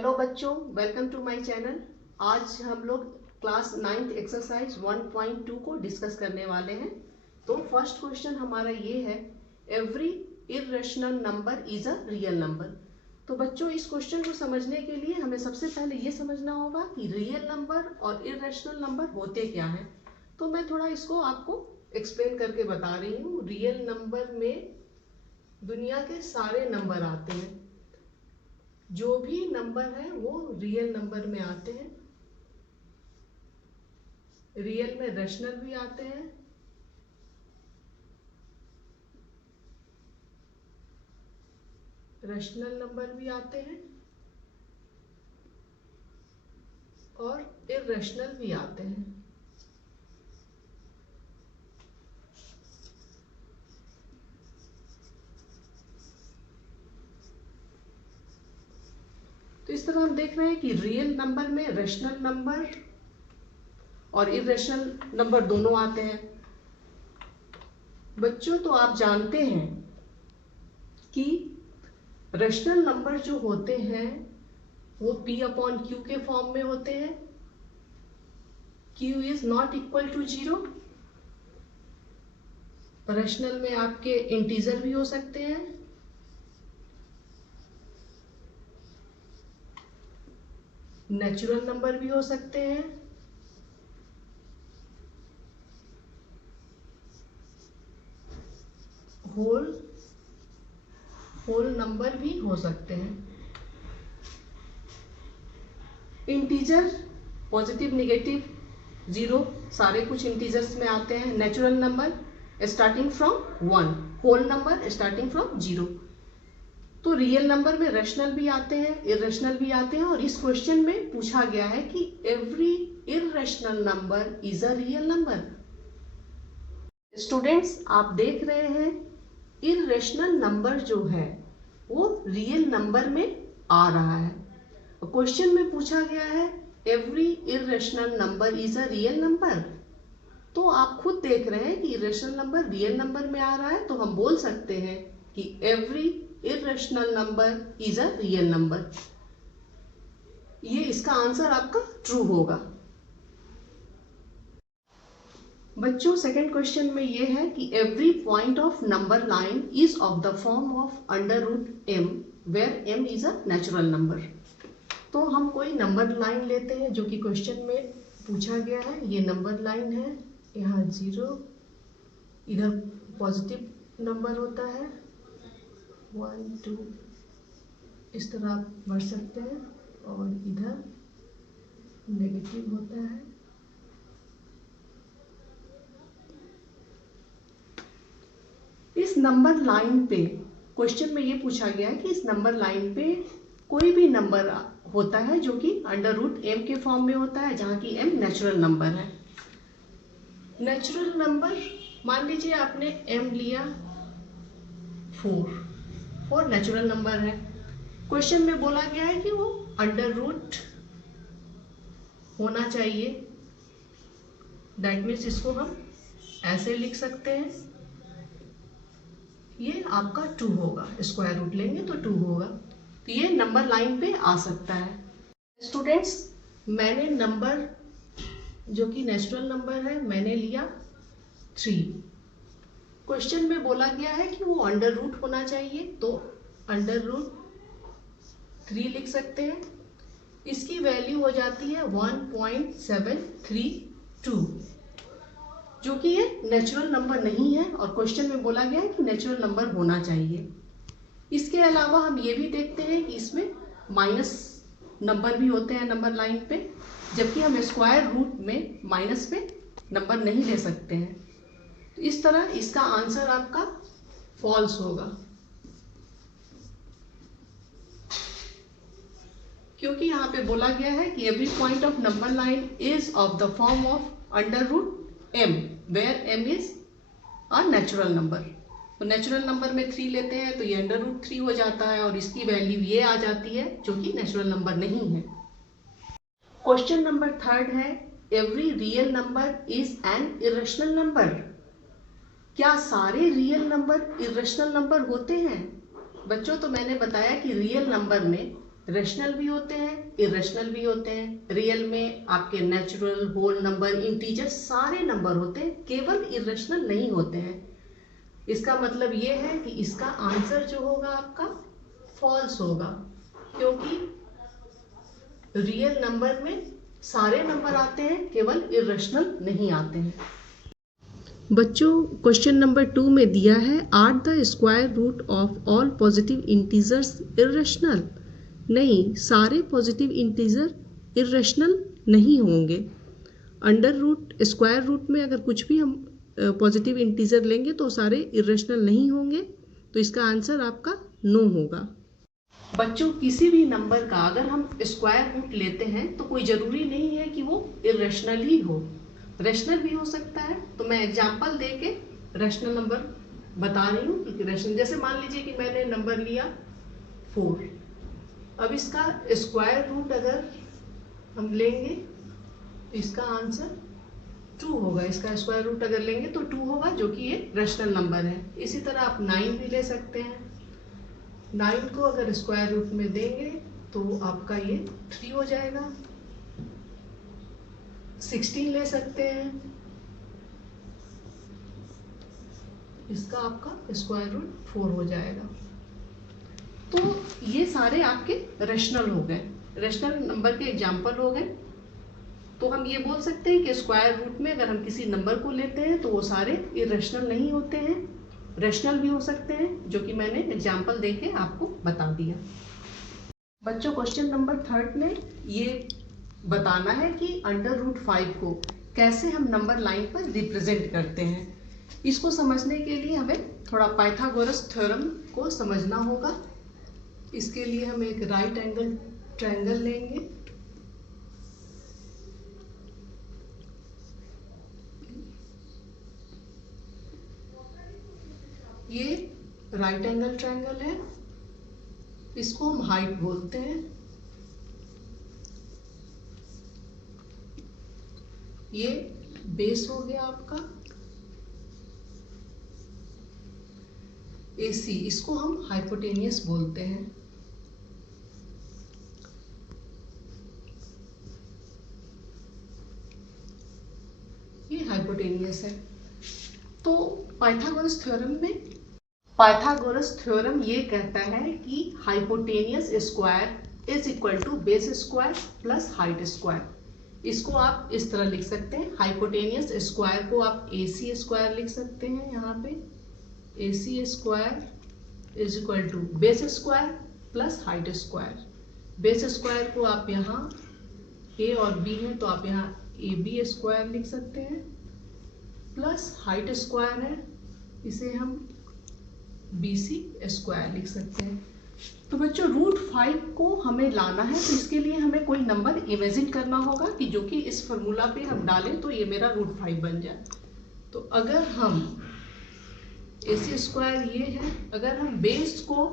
Hello बच्चों, welcome to my channel. आज हम लोग क्लास 9th एक्सरसाइज 1.2 को डिस्कस करने वाले हैं। तो फर्स्ट क्वेश्चन हमारा ये है, every irrational number is a real number. तो बच्चों, इस क्वेश्चन को समझने के लिए हमें सबसे पहले ये समझना होगा कि रियल नंबर और इर्रेशनल नंबर होते क्या हैं। तो मैं थोड़ा इसको आपको एक्सप्लेन करके बता रही हूँ। रियल नंबर में दुनिया के सारे नंबर आते हैं, जो भी नंबर है वो रियल नंबर में आते हैं। रियल में रैशनल भी आते हैं, रैशनल नंबर भी आते हैं और इर्रेशनल भी आते हैं। तो इस तरह हम देख रहे हैं कि रियल नंबर में रैशनल नंबर और इर्रेशनल नंबर दोनों आते हैं। बच्चों, तो आप जानते हैं कि रैशनल नंबर जो होते हैं वो P/Q के फॉर्म में होते हैं। Q is not equal to 0। Rational में आपके इंटीजर भी हो सकते हैं, नेचुरल नंबर भी हो सकते हैं, होल नंबर भी हो सकते हैं। इंटीजर, पॉजिटिव, नेगेटिव, जीरो, सारे कुछ इंटीजर्स में आते हैं। Natural number starting from 1, whole number starting from 0। तो रियल नंबर में रैशनल भी आते हैं, इर्रेशनल भी आते हैं। और इस क्वेश्चन में पूछा गया है कि every irrational number is a real number. Students, आप देख रहे हैं इर्रेशनल नंबर जो है वो रियल नंबर में आ रहा है। क्वेश्चन में पूछा गया है every irrational number is a real number. तो आप खुद देख रहे हैं कि इर्रेशनल नंबर रियल नंबर में आ रहा है, तो हम बोल सकते हैं कि every irrational number is a real number. ये इसका आंसर आपका ट्रू होगा। बच्चों, सेकंड क्वेश्चन में ये है कि every point of number line is of the form of √m where m is a natural number. तो हम कोई नंबर लाइन लेते हैं जो कि क्वेश्चन में पूछा गया है। ये नंबर लाइन है, यहाँ 0, इधर पॉजिटिव नंबर होता है 1 2, इस तरह आप बढ़ सकते हैं, और इधर नेगेटिव होता है। इस नंबर लाइन पे क्वेश्चन में ये पूछा गया है कि इस नंबर लाइन पे कोई भी नंबर होता है जो कि √m के फॉर्म में होता है, जहां की m नेचुरल नंबर है। नेचुरल नंबर, मान लीजिए आपने m लिया 4 नेचुरल नंबर है। क्वेश्चन में बोला गया है कि वो √ होना चाहिए। दैट मीन्स इसको हम ऐसे लिख सकते हैं, ये आपका 2 होगा। स्क्वायर रूट लेंगे तो 2 होगा। तो ये नंबर लाइन पे आ सकता है। स्टूडेंट्स, मैंने नंबर जो कि नेचुरल नंबर है मैंने लिया 3। क्वेश्चन में बोला गया है कि वो √ होना चाहिए, तो √3 लिख सकते हैं। इसकी वैल्यू हो जाती है 1.732, जो कि ये नेचुरल नंबर नहीं है, और क्वेश्चन में बोला गया है कि नेचुरल नंबर होना चाहिए। इसके अलावा हम ये भी देखते हैं कि इसमें माइनस नंबर भी होते हैं नंबर लाइन पे, जबकि हम स्क्वायर रूट में माइनस पे नंबर नहीं ले सकते हैं। तो इस तरह इसका आंसर आपका फॉल्स होगा, क्योंकि यहाँ पे बोला गया है कि every point of number line is of the form of √m where m is a natural number. तो नेचुरल नंबर में 3 लेते हैं तो ये √3 हो जाता है, और इसकी वैल्यू ये आ जाती है जो कि नेचुरल नंबर नहीं है। क्वेश्चन नंबर 3 है, every real number is an irrational number. क्या सारे रियल नंबर इरेशनल नंबर होते हैं? बच्चों, तो मैंने बताया कि रियल नंबर में रेशनल भी होते हैं, इरेशनल भी होते हैं। रियल में आपके नेचुरल, होल नंबर, इंटीजर सारे नंबर होते हैं, केवल इरेशनल नहीं होते हैं। इसका मतलब ये है कि इसका आंसर जो होगा आपका फॉल्स होगा, क्योंकि रियल नंबर में सारे नंबर आते हैं, केवल इरेशनल नहीं आते हैं। बच्चों, क्वेश्चन नंबर 2 में दिया है are the square root of all positive integers irrational. नहीं, सारे पॉजिटिव इंटीजर इरेशनल नहीं होंगे। अंडर रूट, स्क्वायर रूट में अगर कुछ भी हम पॉजिटिव इंटीजर लेंगे तो सारे इरेशनल नहीं होंगे, तो इसका आंसर आपका नो होगा। बच्चों, किसी भी नंबर का अगर हम स्क्वायर रूट लेते हैं तो कोई ज़रूरी नहीं है कि वो इरेशनल ही हो, रेशनल भी हो सकता है। तो मैं एग्जांपल दे के रेशनल नंबर बता रही हूँ कि रेशनल, जैसे मान लीजिए कि मैंने नंबर लिया 4। अब इसका स्क्वायर रूट अगर हम लेंगे तो इसका आंसर 2 होगा। इसका स्क्वायर रूट अगर लेंगे तो 2 होगा, जो कि ये रेशनल नंबर है। इसी तरह आप 9 भी ले सकते हैं। 9 को अगर स्क्वायर रूट में देंगे तो आपका ये 3 हो जाएगा। 16 ले सकते हैं, इसका आपका स्क्वायर रूट 4 हो जाएगा। तो ये सारे आपके रेशनल हो गए, रेशनल नंबर के एग्जाम्पल हो गए। तो हम ये बोल सकते हैं कि स्क्वायर रूट में अगर हम किसी नंबर को लेते हैं तो वो सारे इरेशनल नहीं होते हैं, रेशनल भी हो सकते हैं, जो कि मैंने एग्जाम्पल देके आपको बता दिया। बच्चों, क्वेश्चन नंबर 3 में ये बताना है कि अंडर रूट 5 को कैसे हम नंबर लाइन पर रिप्रेजेंट करते हैं। इसको समझने के लिए हमें थोड़ा पाइथागोरस थ्योरम को समझना होगा। इसके लिए हम एक राइट एंगल ट्रायंगल लेंगे। ये राइट एंगल ट्रायंगल है, इसको हम हाइट बोलते हैं। ये बेस हो गया आपका AC, इसको हम हाइपोटेनियस बोलते हैं। ये हाइपोटेनियस है। तो पाइथागोरस थ्योरम ये कहता है कि hypotenuse square is equal to base square plus height square. इसको आप इस तरह लिख सकते हैं, हाइपोटेनियस स्क्वायर को आप AC स्क्वायर लिख सकते हैं। यहाँ पे AC square is equal to base square plus height square. Base square को आप यहाँ A और B है तो आप यहाँ AB स्क्वायर लिख सकते हैं, प्लस हाइट स्क्वायर है, इसे हम BC स्क्वायर लिख सकते हैं। तो बच्चों, रूट 5 को हमें लाना है, तो इसके लिए हमें कोई नंबर इमेजिन करना होगा कि जो कि इस फॉर्मूला पे हम डालें तो ये मेरा रूट 5 बन जाए। तो अगर हम AC स्क्वायर ये है, अगर हम बेस को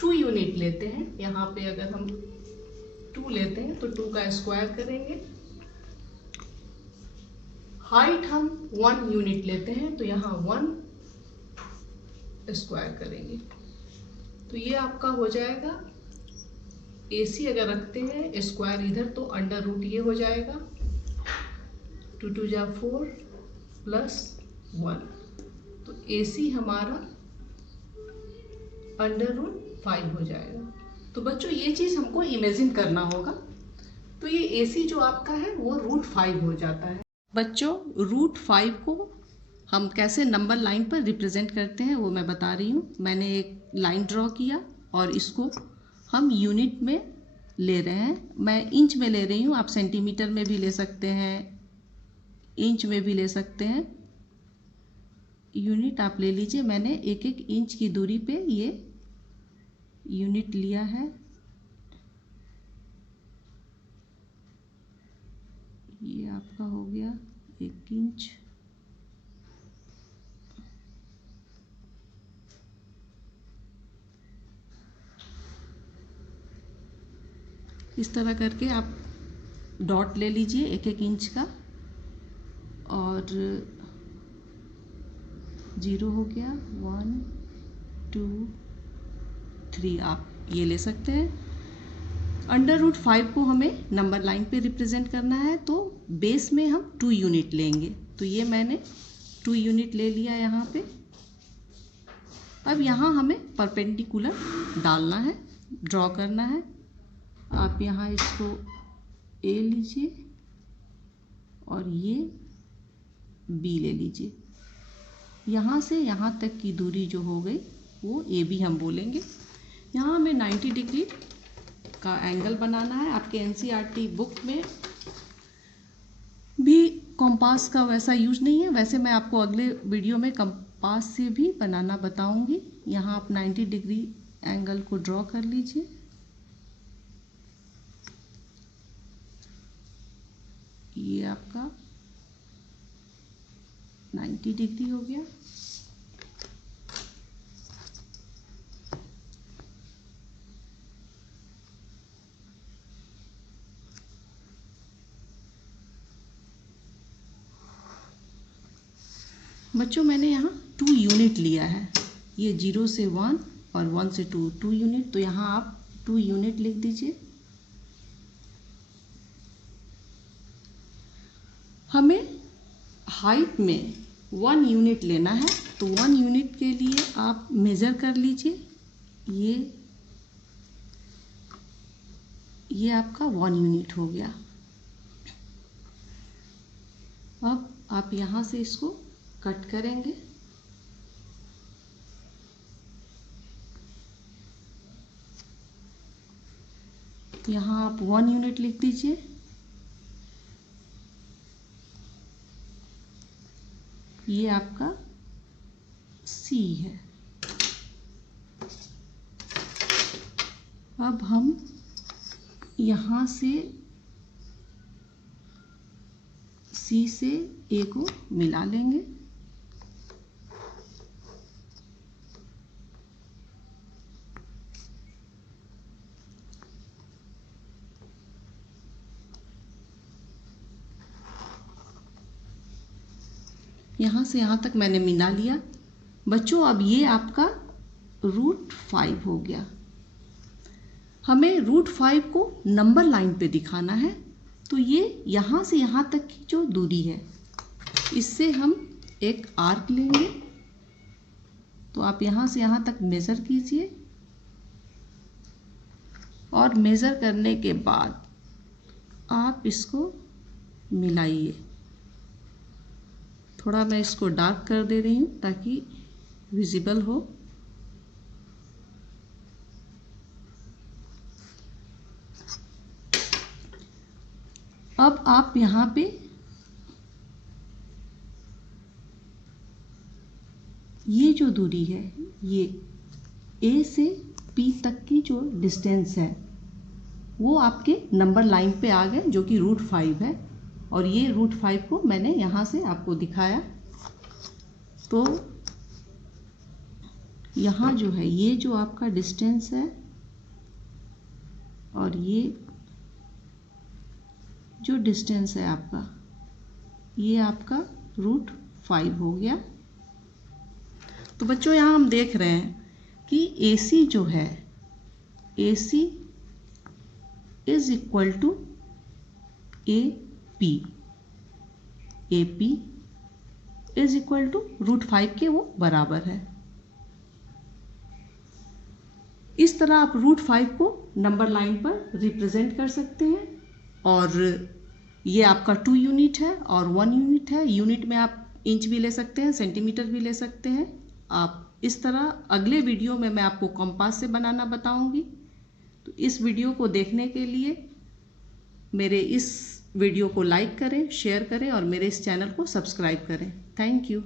2 यूनिट लेते हैं, यहाँ पे अगर हम 2 लेते हैं तो 2 का स्क्वायर करेंगे। हाइट हम 1 यूनिट लेते हैं तो यहाँ 1 स्क्वायर करेंगे। तो ये आपका हो जाएगा AC अगर रखते हैं स्क्वायर इधर तो अंडर रूट ये हो जाएगा 2 2 जा 4 प्लस 1। तो AC हमारा अंडर रूट 5 हो जाएगा। तो बच्चों, ये चीज़ हमको इमेजिन करना होगा। तो ये AC जो आपका है वो रूट 5 हो जाता है। बच्चों, रूट 5 को हम कैसे नंबर लाइन पर रिप्रेजेंट करते हैं वो मैं बता रही हूँ। मैंने एक लाइन ड्रॉ किया और इसको हम यूनिट में ले रहे हैं। मैं इंच में ले रही हूँ, आप सेंटीमीटर में भी ले सकते हैं, इंच में भी ले सकते हैं। यूनिट आप ले लीजिए। मैंने 1-1 इंच की दूरी पे ये यूनिट लिया है। ये आपका हो गया 1 इंच। इस तरह करके आप डॉट ले लीजिए 1-1 इंच का, और 0 हो गया, 1 2 3 आप ये ले सकते हैं। √5 को हमें नंबर लाइन पे रिप्रेजेंट करना है, तो बेस में हम 2 यूनिट लेंगे। तो ये मैंने 2 यूनिट ले लिया यहाँ पे। अब यहाँ हमें परपेंडिकुलर डालना है, ड्रॉ करना है। आप यहाँ इसको ए लीजिए और ये बी ले लीजिए। यहाँ से यहाँ तक की दूरी जो हो गई वो ए बी हम बोलेंगे। यहाँ हमें 90 डिग्री का एंगल बनाना है। आपके एनसीईआरटी बुक में भी कंपास का वैसा यूज नहीं है, वैसे मैं आपको अगले वीडियो में कंपास से भी बनाना बताऊंगी। यहाँ आप 90 डिग्री एंगल को ड्रॉ कर लीजिए। ये आपका 90 डिग्री हो गया। बच्चों मैंने यहाँ 2 यूनिट लिया है, ये 0 से 1 और 1 से 2 यूनिट, तो यहाँ आप 2 यूनिट लिख दीजिए। हमें हाइट में 1 यूनिट लेना है, तो 1 यूनिट के लिए आप मेज़र कर लीजिए। ये आपका 1 यूनिट हो गया। अब आप यहाँ से इसको कट करेंगे। यहाँ आप 1 यूनिट लिख दीजिए। ये आपका C है। अब हम यहाँ से C से A को मिला लेंगे। यहाँ से यहाँ तक मैंने मिला लिया। बच्चों अब ये आपका √5 हो गया। हमें √5 को नंबर लाइन पे दिखाना है, तो ये यहाँ से यहाँ तक की जो दूरी है, इससे हम एक आर्क लेंगे। तो आप यहाँ से यहाँ तक मेज़र कीजिए और मेज़र करने के बाद आप इसको मिलाइए। थोड़ा मैं इसको डार्क कर दे रही हूँ ताकि विजिबल हो। अब आप यहाँ पे ये जो दूरी है, ये A से P तक की जो डिस्टेंस है वो आपके नंबर लाइन पे आ गए, जो कि √5 है। और ये √5 को मैंने यहाँ से आपको दिखाया। तो यहाँ जो है, ये जो आपका डिस्टेंस है और ये जो डिस्टेंस है आपका, ये आपका √5 हो गया। तो बच्चों यहाँ हम देख रहे हैं कि AC जो है, AC is equal to AP, AP is equal to √5 के वो बराबर है। इस तरह आप √5 को नंबर लाइन पर रिप्रेजेंट कर सकते हैं। और ये आपका 2 यूनिट है और 1 यूनिट है। यूनिट में आप इंच भी ले सकते हैं, सेंटीमीटर भी ले सकते हैं। आप इस तरह अगले वीडियो में मैं आपको कंपास से बनाना बताऊंगी। तो इस वीडियो को देखने के लिए मेरे इस वीडियो को लाइक करें, शेयर करें और मेरे इस चैनल को सब्सक्राइब करें। Thank you.